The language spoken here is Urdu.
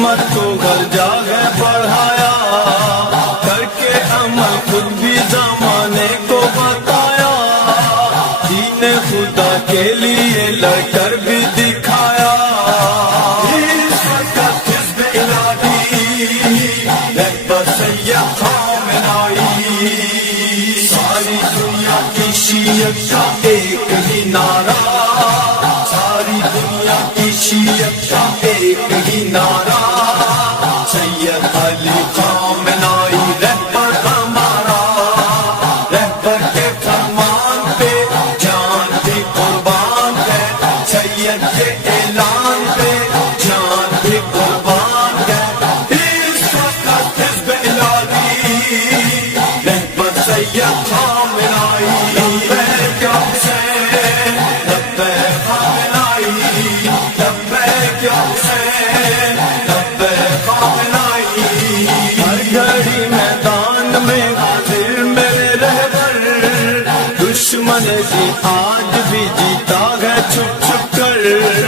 امت کو گھر جا ہے پڑھایا، کر کے عمل خود بھی زمانے کو بتایا، دین خدا کے لیے لڑ کر بھی دکھایا۔ اس وقت حزب الہی رہبر سید خامنائی، ساری دنیا کی شیعت کا ایک ہی نعرہ، ساری دنیا کی شیعت کا ایک ہی نعرہ، سید علی خامنائی رہبر ہمارا، رہبر کے فرمان پہ جان بھی قربان ہے، سید کے اعلان پہ جان بھی قربان ہے۔ اس وقت حزب الہی رہبر سید خامنائی، لبیک یا حسین لبیک خامنائی، لبیک یا حسین لبیک خامنائی۔ ہر گھڑی میدان میں حاضر میرے رہبر، دشمن بھی آج بھی جیتا ہے چھپ چھپ کر،